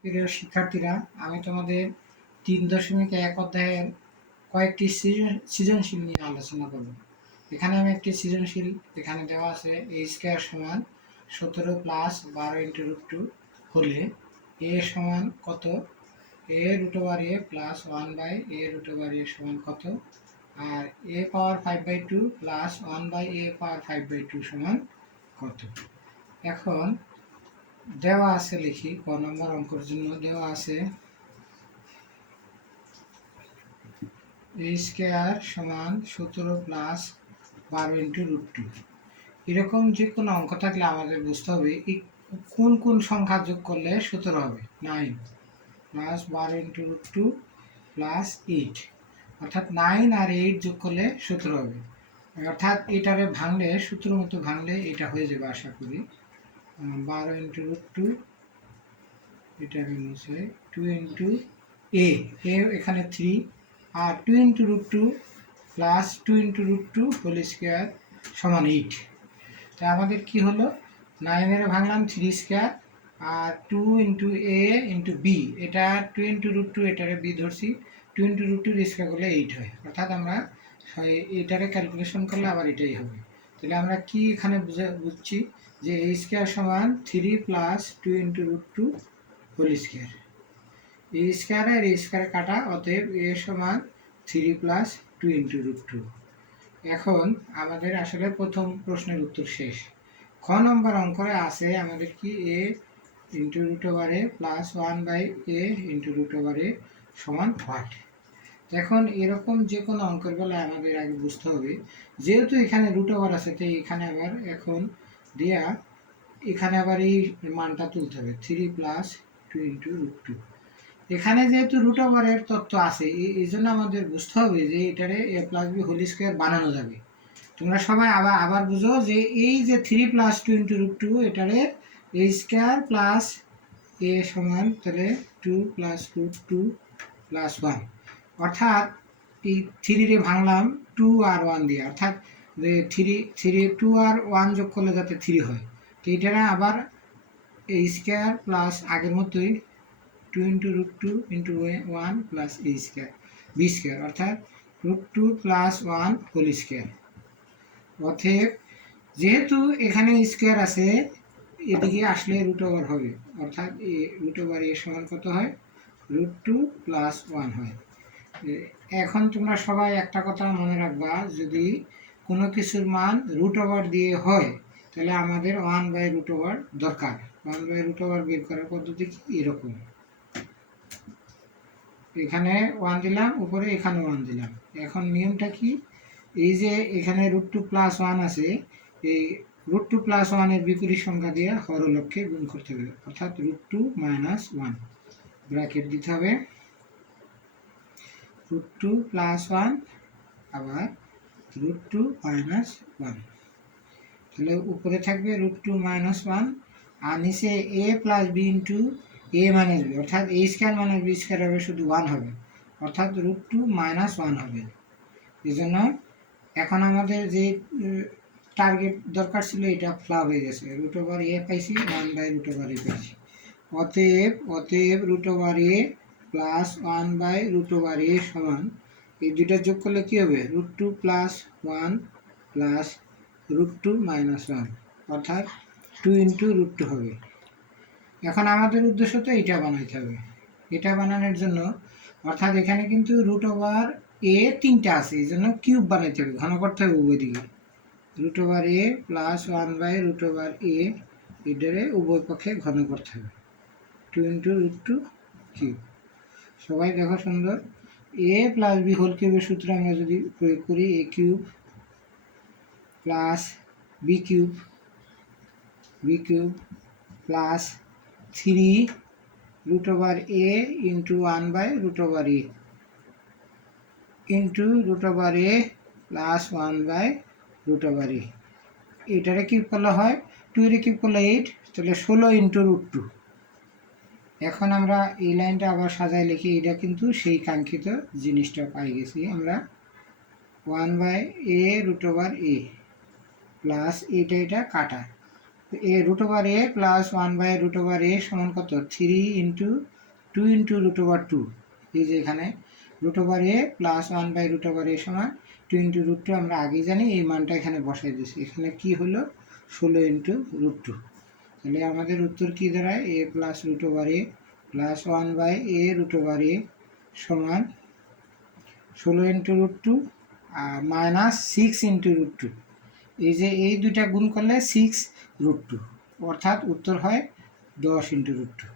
প্রিয় শিক্ষার্থীরা, আমি তোমাদের 3.1 অধ্যায়ের কয়েকটি সৃজনশীল নিয়ে আলোচনা করব। এখানে আমি একটি সৃজনশীল এখানে দেওয়া আছে a স্কয়ার সমান 17 প্লাস 12 ইন্টু রুট 2 হলে a সমান কত, a root over a plus 1 by a root over a সমান কত, আর a power 5/2 plus 1 by a power 5/2 সমান কত। এখন দেওয়া আছে, লিখি ক নম্বর অঙ্কের জন্য দেওয়া আছে a স্কয়ার সমান 17 প্লাস 12 ইন্টু রুট 2। এরকম যে কোনো অঙ্ক থাকলে আমাদের বুঝতে হবে কোন কোন সংখ্যা যোগ করলে 17 হবে। 9 প্লাস 12 ইন্টু রুট 2 প্লাস 8, অর্থাৎ 9 আর 8 যোগ করলে 17 হবে। অর্থাৎ এটারে ভাঙলে, সূত্র মতো ভাঙলে এটা হয়ে যাবে আশা করি। 12 ইন্টু রুট 2, এটা আমি মুছে 2 ইন্টু a এখানে 3, আর 2 into root 2 plus 2 into root 2 whole square সমান 8। তা আমাদের কি হলো, 9 এর ভাঙলাম 3 স্কোয়ার, আর 2 ইন্টু a ইন্টু b, এটা 2 ইন্টু রুট 2 এটারে b ধরছি, 2 ইন্টু রুট 2 স্কোয়ার করলে 8 হয়। অর্থাৎ আমরা এটারে ক্যালকুলেশন করলে আবার এটাই হবে। তাহলে আমরা কি এখানে বুঝছি যে a স্কোয়ার সমান 3 plus 2 into root 2 whole square. A square আর এ স্কোয়ার কাটা, অতএব এ সমান 3 প্লাস 2 ইন্টু রুট 2। এখন আমাদের আসলে প্রথম প্রশ্নের উত্তর শেষ। খ নম্বর অঙ্করে আছে আমাদের কি A into root over A plus 1 by A into root over A সমান হোয়াট। এখন এরকম যে কোনো অঙ্কের বেলায় আমাদের আগে বুঝতে হবে, যেহেতু এখানে রুট ওভার আছে তাই এখানে আবার এখন দেয়া এখানে আবার এই মানটা তুলতে হবে 3 প্লাস 2 ইন্টু রুট 2। এখানে যেহেতু রুট ওভারের তথ্য আছে, এই জন্য আমাদের বুঝতে হবে যে এটারে এ প্লাস বি হোল স্কোয়ার বানানো যাবে। তোমরা সবাই আবার বুঝো যে এই যে 3 প্লাস 2 ইন্টু রুট 2 এটারে এ স্কোয়ার প্লাস এ সমান তাহলে 2 প্লাস রুট 2 প্লাস 1, অর্থাৎ এই 3 রে ভাঙলাম 2 আর 1 দিয়ে, অর্থাৎ 2 আর 1 যোগ করলে যাতে 3 হয়। তো এটারে আবার এ স্কোয়ার প্লাস আগের মতোই 2 ইন্টু রুট 2 ইন্টু 1 প্লাস এ স্কোয়ার বি স্কোয়ার, অর্থাৎ রুট 2 প্লাস 1 হোল স্কোয়ার। অতএব যেহেতু এখানে স্কোয়ার আছে, এদিকে আসলে রুট ওভার হবে, অর্থাৎ এ রুট ওভার এ সমান কত হয়, রুট 2 প্লাস 1 হয়। এখন তোমরা সবাই একটা কথা মনে রাখবা, যদি কোনো কিছুর মান রুট ওভার দিয়ে হয় তাহলে আমাদের 1 বাই রুট ওভার দরকার। 1 বাই রুট ওভার বের করার পদ্ধতি কি এরকম, এখানে 1 দিলাম উপরে, এখানে 1 দিলাম। এখন নিয়মটা কি, এই যে এখানে রুট 2 প্লাস 1 আছে, এই রুট 2 প্লাস 1 এর বিপরীত সংখ্যা দিয়ে হরলক্ষে গুণ করতে হবে, অর্থাৎ রুট 2 মাইনাস 1 ব্র্যাকেট দিতে হবে। রুট 2 প্লাস 1 আবার রুট 2 মাইনাস 1, তাহলে উপরে থাকবে রুট 2 মাইনাস 1, আর নিচে a plus B into A minus B, অর্থাৎ A square minus B square হবে, শুধু 1 হবে, অর্থাৎ রুট 2 মাইনাস 1 হবে। এই জন্য এখন আমাদের যে টার্গেট দরকার ছিল এটা ফ্লপ হয়ে গেছে, রুট ওভার এ পাইছি, 1 বাই রুট ওভার এ পাইছি। অতএব root over A plus 1 by root over A সমান, এই দুইটা যোগ করলে কী হবে, root 2 plus 1 plus root 2 minus 1, অর্থাৎ 2 ইন্টু রুট 2 হবে। এখন আমাদের উদ্দেশ্য তো এটা বানাইতে হবে। এটা বানানোর জন্য, অর্থাৎ এখানে কিন্তু রুট ওভার এ 3টা আছে, এই জন্য কিউব বানাইতে হবে, ঘন করতে হবে উভয় দিকে। Root over A plus 1 by root over A, এটারে উভয় পক্ষে ঘন করতে হবে, 2 ইন্টু রুট 2 কিউব। সবাই দেখো সুন্দর, এ প্লাস বি হোল কিউবের সূত্র আমরা যদি প্রয়োগ করি, A cube plus B cube plus 3 root over A into 1 by root over A into root over A plus 1 by root over A, এটারে কিউব করলে হয় 2 এর কিউব করলে 8, তাহলে 16 ইন্টু রুট 2। এখন আমরা এই লাইনটা আবার সাজায় লিখি, এটা কিন্তু সেই কাঙ্ক্ষিত জিনিসটা পাই গেছি আমরা, 1 by A root over A plus এটা কাটা, A root over A plus 1/√a সমান কত 3 ইন্টু 2 ইন্টু √2। এই যে এখানে root over A plus 1/√a সমান 2 ইন্টু √2 আমরা আগেই জানি, এই মানটা এখানে বসাই দিয়েছি। এখানে কি হলো 16 ইন্টু √2। তাহলে আমাদের উত্তর কি দাঁড়ায় a plus root over A plus 1/a√a সমান 16 ইন্টু √2 আর মাইনাস 6 ইন্টু √2। এই যে এই দুইটা গুণ করলে 6 √2, অর্থাৎ উত্তর হয় 10 ইন্টু √2।